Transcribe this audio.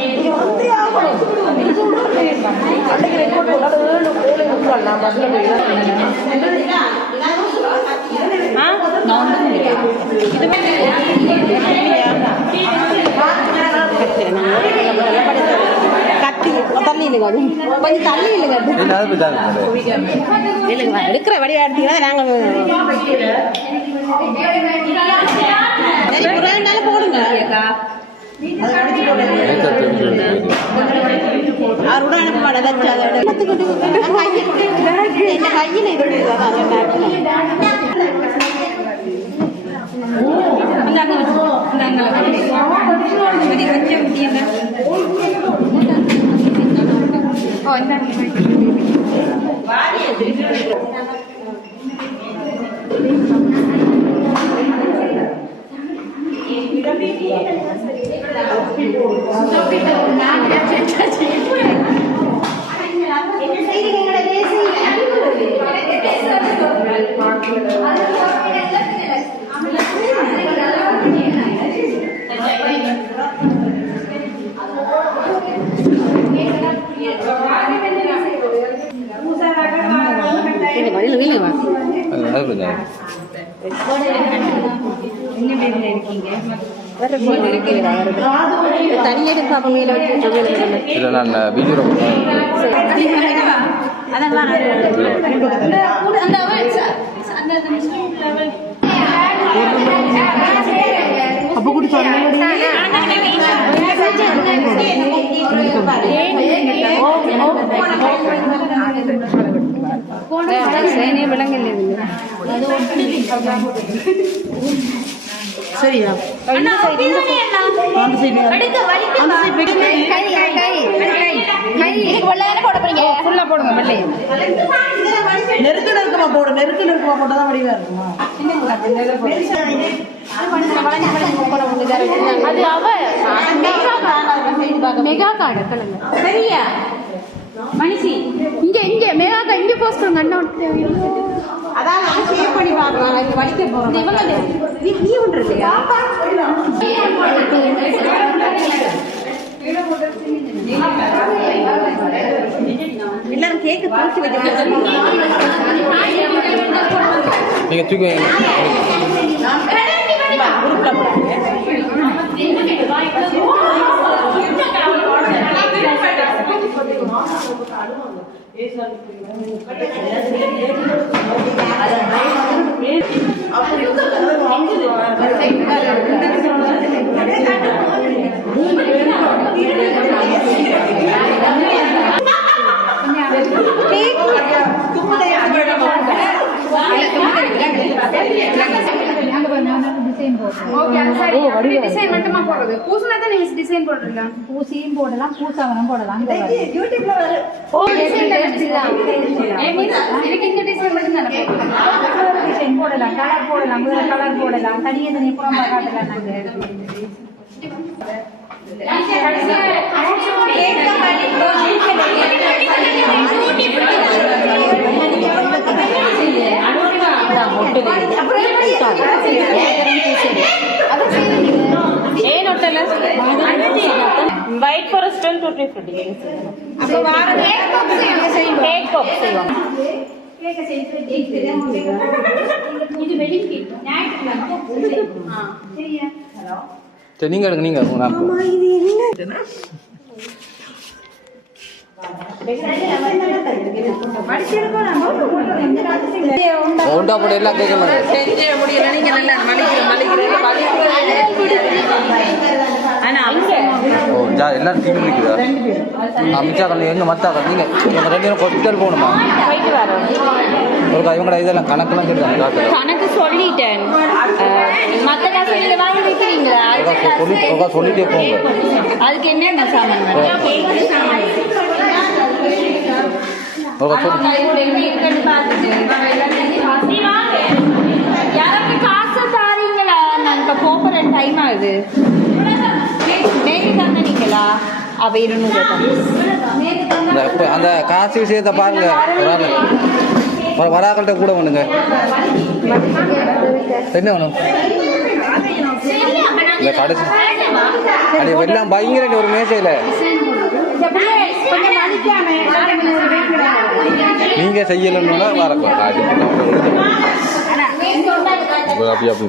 நீங்க வந்தே ஆகணும் அன்னைக்கு ரெக்கார்ட் முக்கால் நான் பஸ்ல தள்ளி இல்லைங்க கொஞ்சம் தள்ளி இல்லைங்க எடுக்கிற எடுத்தீங்கன்னா நாங்கள் சரி ஒரு ரெண்டு நாள் போடுங்க அதை அடிச்சு போடுங்க அவரோட அனுப்ப மாட்டேன் வச்சு அதை என் கையில் இது இருக்குது, அதான் அதை இல்லை வழியில் வீங்க வா அது போய் தான் வேற ஃபோன் இருக்கிறதா வருது தனியாக எடுத்து அவங்க வீடியோ சரியா? அந்த சைடு அந்த சைடு அந்த சைடு நெருக்க நெருக்கமா போடு. நெருக்க நெருக்கமா போட்டாதான் வடிவா இருக்குமா? அது அவ மெகா கார்டு சரியா? மனுஷி இங்க இங்க மெகா கார்டு இங்க போஸ்ட் பண்ணுங்க அண்ணா. அதான் நான் சேவ் பண்ணி பார்க்கலாம் இது வலிக்க போறோம் நீ நீ ஒன்று இல்லையா எல்லாரும் கேக்கு தூக்கி வச்சு நீங்கள் தூக்கி வைங்க. ஓகே அது சரி டிசைன் மட்டுமா போடுறது பூசுனா தான் நீங்க டிசைன் போடுறீங்க பூசியும் போடலாம் பூசாவனம் போடலாம் ஓ டிசைன் எனக்கு இந்த டிசைன் மட்டும் தானே டிசைன் போடலாம் கலர் போடலாம் வேற கலர் போடலாம். தனியே தனியே புறம்பா காட்டலாம் ஏன் ஃபாரஸ்ட் டூட்டி ஃப்ரூட்டி அப்போ வார கேக் பாப் செய்வோம் இது வெட்டிங் கேக் சரி நீங்கள் எடுங்க நீங்கள் எடுங்க நான் ஒன்றா போட எல்லாம் கேட்கலாம் செஞ்ச முடியல நீங்க நல்லா மலிக்கிற மலிக்கிற ஆனா அங்க ஓ ஜா எல்லாம் டீம் இருக்குதா ஆ மிச்சா கண்ணு எங்கே மத்தா கண்ணு? நீங்கள் இவங்க ரெண்டு பேரும் ஹாஸ்பிட்டல் போகணுமா? போயிட்டு வரோம் ஒரு இவங்கட இதெல்லாம் கணக்கெல்லாம் கேட்டாங்க டாக்டர். கணக்கு சொல்லிட்டேன். மற்ற காசு நீங்க வாங்கி வைக்கிறீங்களா? ஒருக்கா சொல்லி ஒருக்கா சொல்லிட்டே போங்க. அதுக்கு சாமான் காசு தாரீங்களா? போகிற டைம் ஆகுது. அவ இருநூறு அந்த காசு விஷயத்தை பாருங்க ஒரு ஆளு. வ- வராக்கள்கிட்ட கூட பண்ணுங்க என்ன வேணும்? இந்த கடைசி அடி எல்லாம் பயங்கர ஒரு மேசையில். நீங்க செய்யலன்னா வரக்கும் அது அப்படி அப்படி